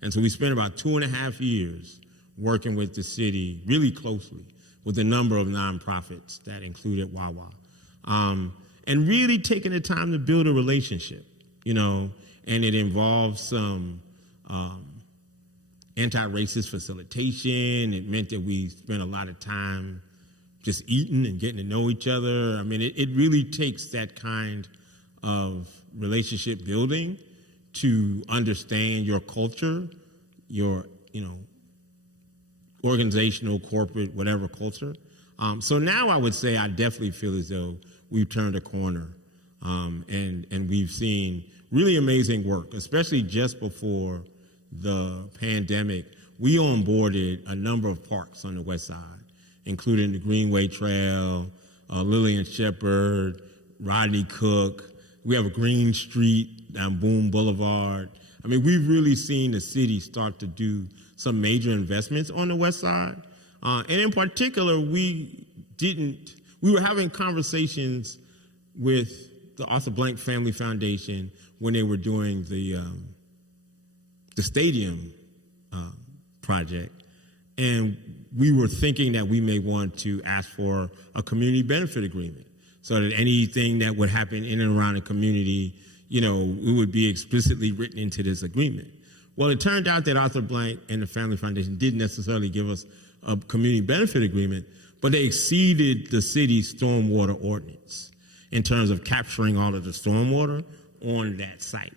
And so we spent about 2.5 years working with the city really closely with a number of nonprofits that included Wawa. And really taking the time to build a relationship, and it involved some anti-racist facilitation. It meant that we spent a lot of time just eating and getting to know each other. I mean, it really takes that kind of relationship building to understand your culture, your, organizational, corporate, whatever culture. So now I would say I definitely feel as though we've turned a corner, and we've seen really amazing work, especially just before the pandemic. We onboarded a number of parks on the west side, including the Greenway Trail, Lillian Shepherd, Rodney Cook. We have a Green Street down Boone Boulevard. I mean, we've really seen the city start to do some major investments on the west side. And in particular, we were having conversations with the Arthur Blank Family Foundation when they were doing the stadium project. And we were thinking that we may want to ask for a community benefit agreement so that anything that would happen in and around the community, it would be explicitly written into this agreement. Well, it turned out that Arthur Blank and the Family Foundation didn't necessarily give us a community benefit agreement, but they exceeded the city's stormwater ordinance in terms of capturing all of the stormwater on that site.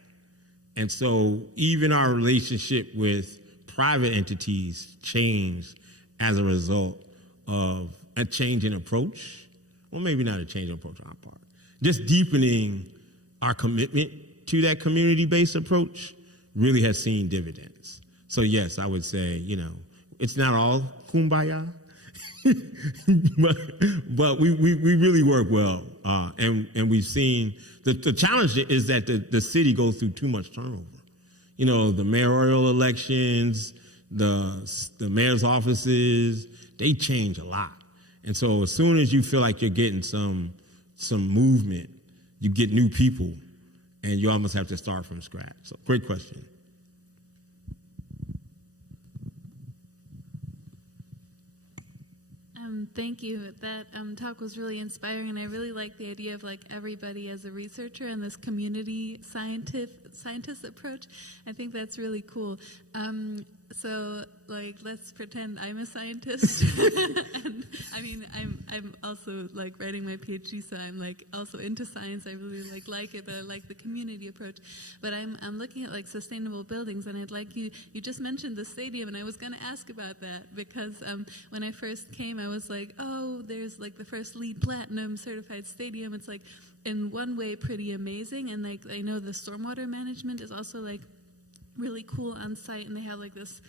And so even our relationship with private entities changed as a result of a change in approach. Well, maybe not a change in approach on our part. Just deepening our commitment to that community-based approach really has seen dividends. So yes, I would say, it's not all kumbaya, but we really work well. And we've seen, the challenge is that the city goes through too much turnover. The mayoral elections, the mayor's offices, they change a lot. And so as soon as you feel like you're getting some movement, you get new people, and you almost have to start from scratch. So great question. Thank you. That talk was really inspiring, and I really like the idea of everybody as a researcher and this community scientist approach. I think that's really cool. So let's pretend I'm a scientist, and I'm also writing my PhD, so I'm also into science. I really like it, but I like the community approach. But I'm looking at sustainable buildings, and I'd like you just mentioned the stadium, and I was going to ask about that because when I first came, I was oh, there's the first LEED Platinum certified stadium. It's in one way pretty amazing, and I know the stormwater management is also really cool on site, and they have this,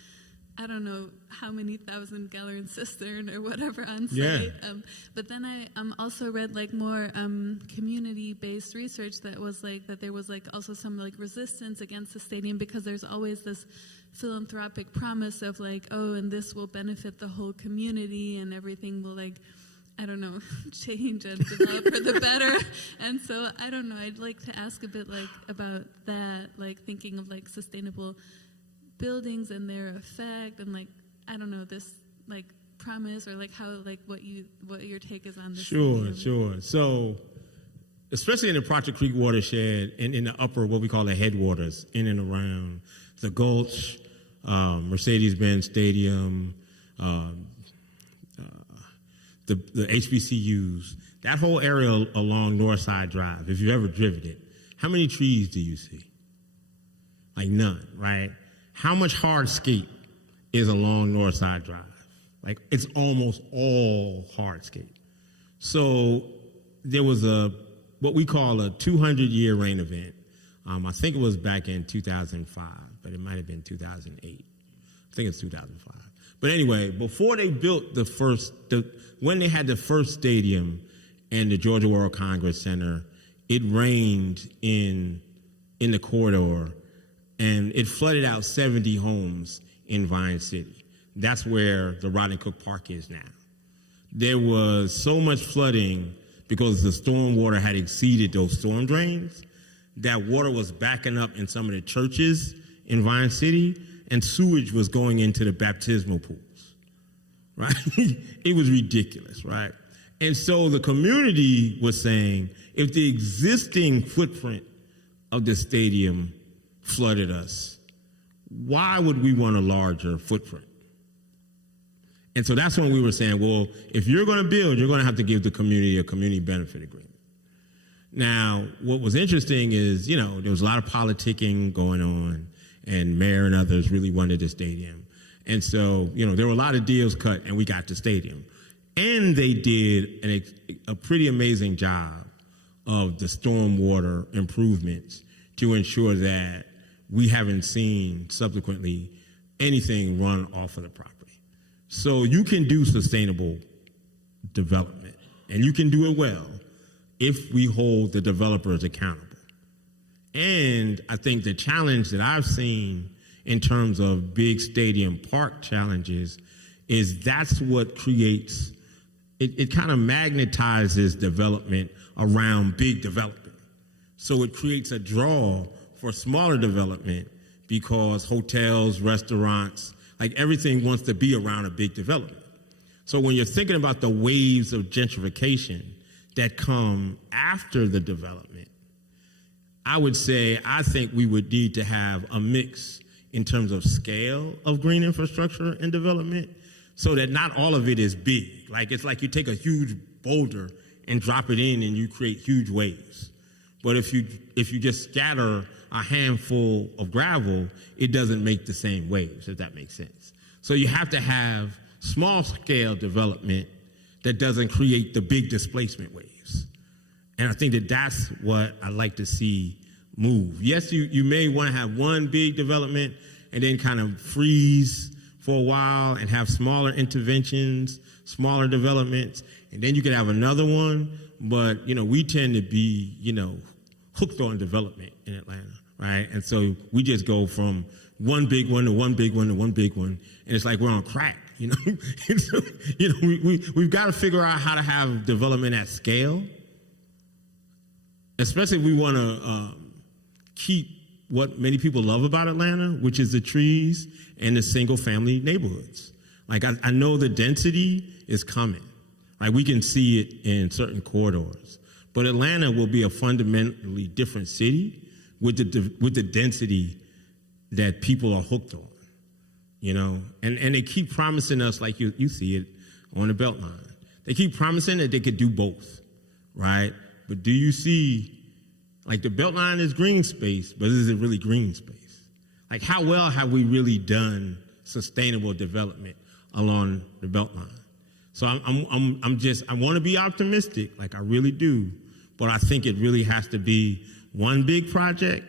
I don't know how many 1,000-gallon cistern or whatever on site. Yeah. But then I also read more community-based research that was that there was also some resistance against the stadium because there's always this philanthropic promise of oh, and this will benefit the whole community and everything will I don't know, change and develop for the better. And so, I don't know, I'd like to ask a bit about that, thinking of sustainable buildings and their effect and I don't know, this promise or how, what your take is on this. Sure. So, especially in the Project Creek watershed and in the upper, what we call the headwaters, in and around the Gulch, Mercedes-Benz Stadium, the HBCUs, that whole area along Northside Drive, if you've ever driven it, how many trees do you see? None, right? How much hardscape is along Northside Drive? It's almost all hardscape. So there was what we call a 200-year rain event. I think it was back in 2005, but it might have been 2008. I think it's 2005. But anyway, before they built when they had the first stadium and the Georgia World Congress Center, it rained in the corridor, and it flooded out 70 homes in Vine City. that's where the Rodney Cook Park is now. There was so much flooding because the storm water had exceeded those storm drains that water was backing up in some of the churches in Vine City, and sewage was going into the baptismal pools, right? It was ridiculous, right? And so the community was saying, if the existing footprint of the stadium flooded us, why would we want a larger footprint? And so that's when we were saying, well, if you're going to build, you're going to have to give the community a community benefit agreement. Now, what was interesting is, there was a lot of politicking going on, and mayor and others really wanted the stadium. And so, there were a lot of deals cut, and we got the stadium. And they did a pretty amazing job of the stormwater improvements to ensure that we haven't seen subsequently anything run off of the property. So you can do sustainable development, and you can do it well if we hold the developers accountable. And I think the challenge that I've seen in terms of big stadium park challenges is that's what creates, it kind of magnetizes development around big development. So it creates a draw for smaller development because hotels, restaurants, like everything wants to be around a big development. So when you're thinking about the waves of gentrification that come after the development, I would say I think we would need to have a mix in terms of scale of green infrastructure and development so that not all of it is big. Like it's like you take a huge boulder and drop it in and you create huge waves. But if you just scatter a handful of gravel, it doesn't make the same waves, if that makes sense. So you have to have small scale development that doesn't create the big displacement waves. And I think that that's what I like to see move. Yes, you may want to have one big development and then kind of freeze for a while and have smaller interventions, smaller developments, and then you could have another one. But, we tend to be, hooked on development in Atlanta, right? And so we just go from one big one to one big one to one big one, and it's like we're on crack, And so, we've got to figure out how to have development at scale, especially if we want to keep what many people love about Atlanta, which is the trees and the single-family neighborhoods. Like, I know the density is coming. Right? We can see it in certain corridors. But Atlanta will be a fundamentally different city with the density that people are hooked on, And they keep promising us, like you see it on the Beltline. They keep promising that they could do both, right? But do you see, like the Beltline is green space, but is it really green space? Like how well have we really done sustainable development along the Beltline? So I want to be optimistic, like I really do, but I think it really has to be one big project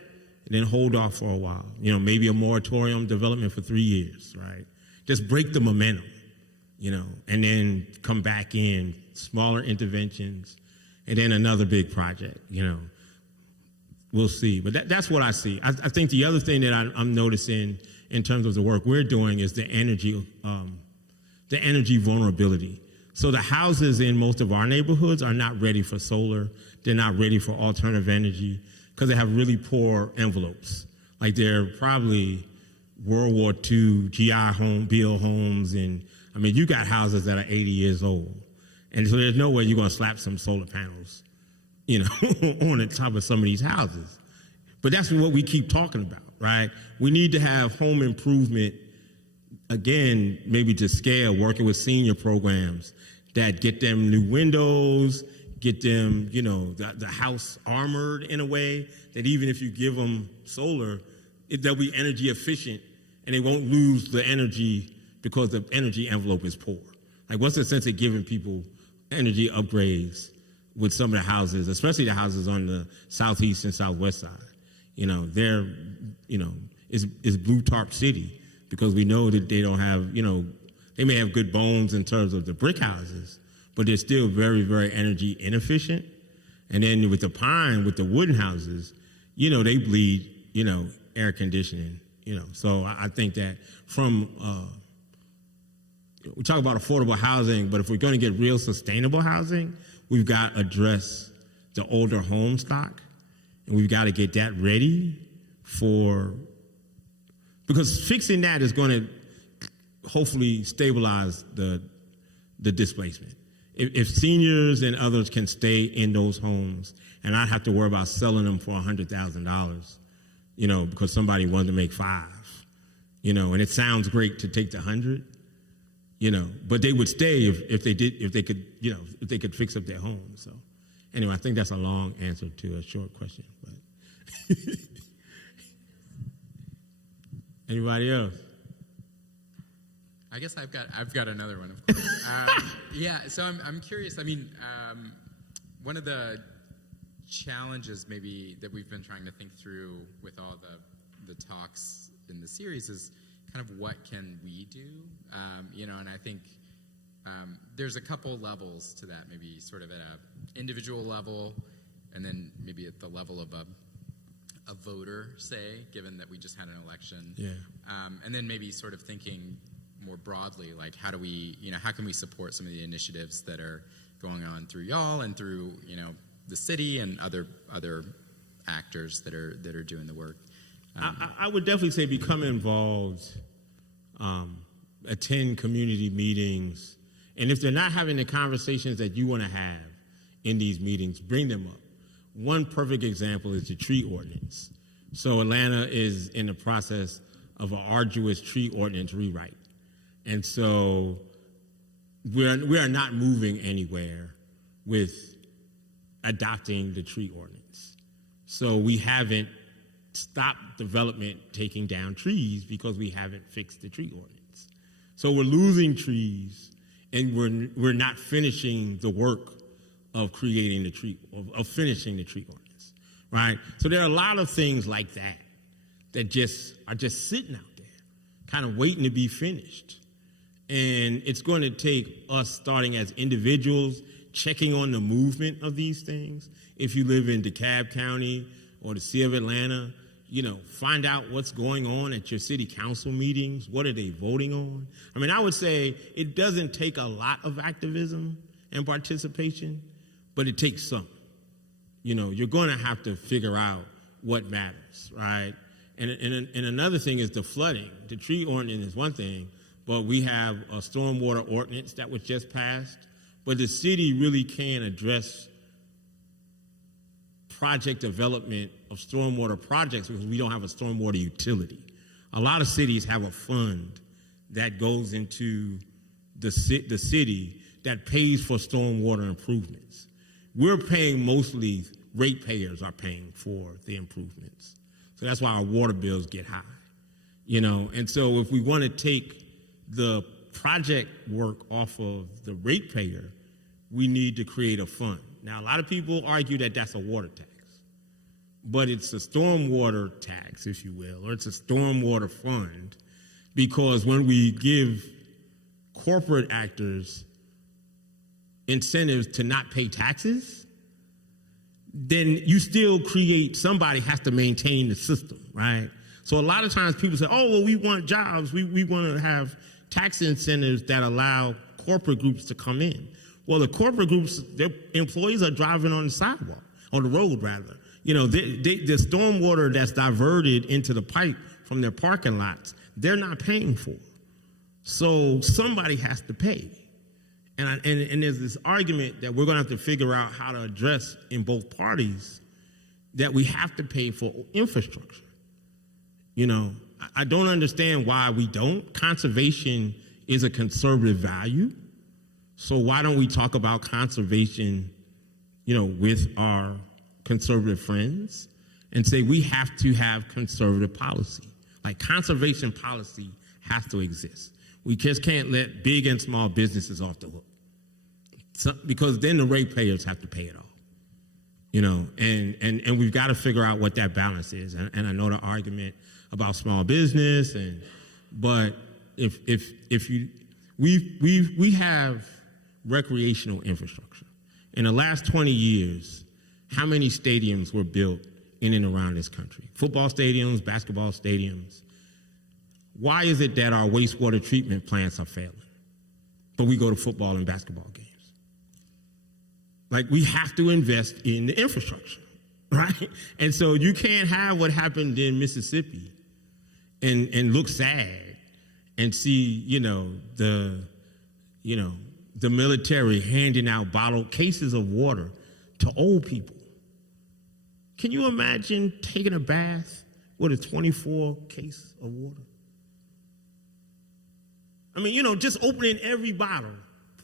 and then hold off for a while. Maybe a moratorium development for 3 years, right? Just break the momentum, and then come back in, smaller interventions, and then another big project, We'll see. But that's what I see. I think the other thing that I'm noticing in terms of the work we're doing is the energy vulnerability. So the houses in most of our neighborhoods are not ready for solar. They're not ready for alternative energy because they have really poor envelopes. Like they're probably World War II GI Bill homes. And you got houses that are 80 years old. And so there's no way you're going to slap some solar panels, on the top of some of these houses. But that's what we keep talking about, right? We need to have home improvement, again, maybe to scale, working with senior programs that get them new windows, get them, the house armored in a way that even if you give them solar, they'll be energy efficient and they won't lose the energy because the energy envelope is poor. Like, what's the sense of giving people energy upgrades with some of the houses, especially the houses on the southeast and southwest side? They're, it's blue tarp city because we know that they don't have, they may have good bones in terms of the brick houses, but they're still very, very energy inefficient. And then with the pine, with the wooden houses, they bleed, air conditioning, So I think that from we talk about affordable housing, but if we're going to get real sustainable housing, we've got to address the older home stock, and we've got to get that ready because fixing that is going to hopefully stabilize the displacement. If seniors and others can stay in those homes and not have to worry about selling them for $100,000, because somebody wanted to make $5, and it sounds great to take the 100, but they would stay if they could fix up their home. So anyway, I think that's a long answer to a short question. But anybody else? I guess I've got another one, of course. Yeah, so I'm curious. I mean, one of the challenges maybe that we've been trying to think through with all the talks in the series is kind of what can we do, and I think there's a couple levels to that, maybe sort of at a individual level, and then maybe at the level of a voter, say, given that we just had an election, and then maybe sort of thinking more broadly, like how can we support some of the initiatives that are going on through y'all and through the city and other actors that are doing the work. I would definitely say become involved, attend community meetings, and if they're not having the conversations that you want to have in these meetings, bring them up. One perfect example is the tree ordinance. So Atlanta is in the process of an arduous tree ordinance rewrite. And we are not moving anywhere with adopting the tree ordinance. So we haven't stopped development taking down trees because we haven't fixed the tree ordinance. So we're losing trees, and we're not finishing the work of creating of finishing the tree ordinance, right? So there are a lot of things like that just are just sitting out there, kind of waiting to be finished. And it's going to take us starting as individuals, checking on the movement of these things. If you live in DeKalb County or the City of Atlanta, find out what's going on at your city council meetings. What are they voting on? I mean, I would say it doesn't take a lot of activism and participation, but it takes some. You're going to have to figure out what matters, right? And another thing is the flooding. The tree ordinance is one thing, but we have a stormwater ordinance that was just passed. But the city really can address project development of stormwater projects because we don't have a stormwater utility. A lot of cities have a fund that goes into the city that pays for stormwater improvements. We're paying mostly, ratepayers are paying for the improvements. So that's why our water bills get high, And so if we want to take the project work off of the ratepayer, we need to create a fund. Now, a lot of people argue that that's a water tax, but it's a stormwater tax, if you will, or it's a stormwater fund, because when we give corporate actors incentives to not pay taxes, then you still somebody has to maintain the system, right? So a lot of times people say, oh, well, we want jobs. We want to have tax incentives that allow corporate groups to come in. Well, the corporate groups, their employees are driving on the road rather. The stormwater that's diverted into the pipe from their parking lots, they're not paying for. So somebody has to pay. And there's this argument that we're going to have to figure out how to address in both parties that we have to pay for infrastructure. I don't understand why we don't. Conservation is a conservative value. So why don't we talk about conservation, with our conservative friends and say we have to have conservative policy. Like conservation policy has to exist. We just can't let big and small businesses off the hook. Because then the ratepayers have to pay it all. And we've got to figure out what that balance is. And I know the argument about small business, but we have recreational infrastructure. In the last 20 years, how many stadiums were built in and around this country? Football stadiums, basketball stadiums. Why is it that our wastewater treatment plants are failing? but we go to football and basketball games. Like, we have to invest in the infrastructure, right? And so you can't have what happened in Mississippi and look sad and see, the military handing out bottled cases of water to old people. Can you imagine taking a bath with a 24 case of water? I mean, just opening every bottle,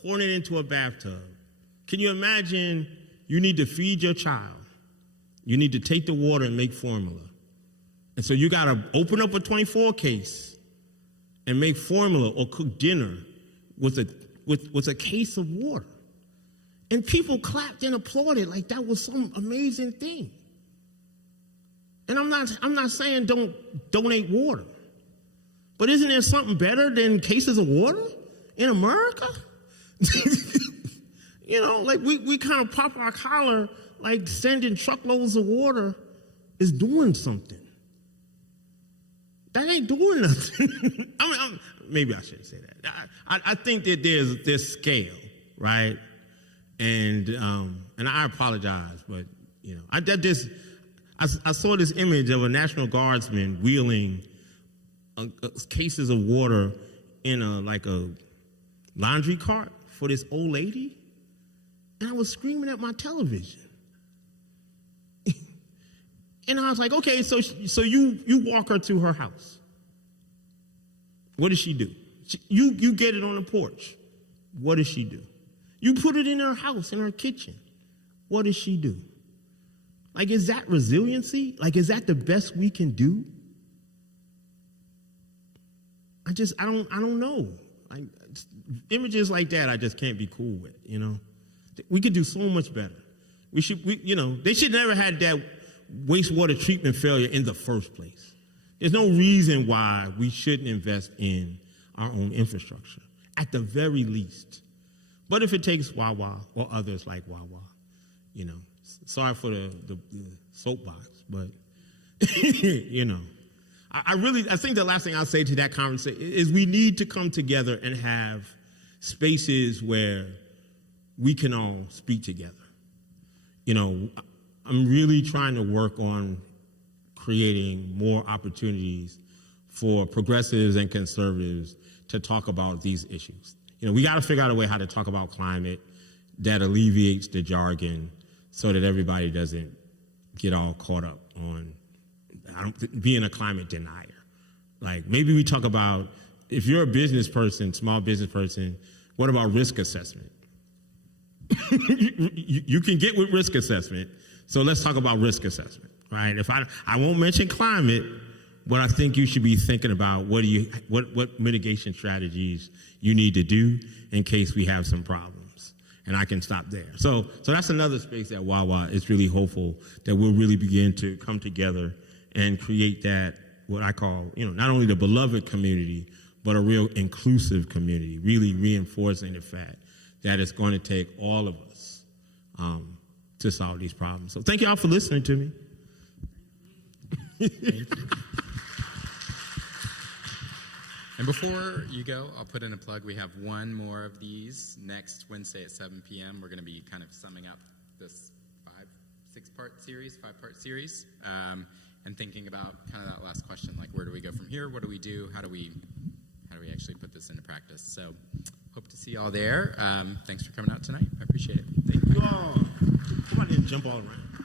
pouring it into a bathtub. Can you imagine you need to feed your child? You need to take the water and make formula. And so you got to open up a 24 case and make formula or cook dinner with a case of water. And people clapped and applauded like that was some amazing thing. And I'm not saying don't donate water. But isn't there something better than cases of water in America? Like we kind of pop our collar like sending truckloads of water is doing something. That ain't doing nothing. Maybe I shouldn't say that. I think that there's scale, right? And I apologize, but I saw this image of a National Guardsman wheeling cases of water in a laundry cart for this old lady, and I was screaming at my television. And I was like, okay, so you walk her to her house. What does she do? You get it on the porch. What does she do? You put it in her house, in her kitchen. What does she do? Like, is that resiliency? Like, is that the best we can do? I don't know. Images like that, I just can't be cool with, We could do so much better. They should never had that wastewater treatment failure in the first place. There's no reason why we shouldn't invest in our own infrastructure, at the very least. But if it takes Wawa or others like Wawa, sorry for the soapbox, but, I think the last thing I'll say to that conversation is we need to come together and have spaces where we can all speak together. I'm really trying to work on creating more opportunities for progressives and conservatives to talk about these issues. We got to figure out a way how to talk about climate that alleviates the jargon so that everybody doesn't get all caught up on being a climate denier. Like, maybe we talk about, if you're a business person, small business person, what about risk assessment? You can get with risk assessment, so let's talk about risk assessment, right? If I won't mention climate, but I think you should be thinking about what mitigation strategies you need to do in case we have some problems. And I can stop there. So that's another space at Wawa. It's really hopeful that we'll really begin to come together and create that, what I call, not only the beloved community, but a real inclusive community, really reinforcing the fact that it's going to take all of us to solve these problems. So thank you all for listening to me. And before you go, I'll put in a plug. We have one more of these next Wednesday at 7 p.m. We're going to be kind of summing up this 5-part series, and thinking about kind of that last question, like, where do we go from here? What do we do? How do we actually put this into practice? So hope to see you all there. Thanks for coming out tonight. I appreciate it. Thank you all. Come on in, jump all around.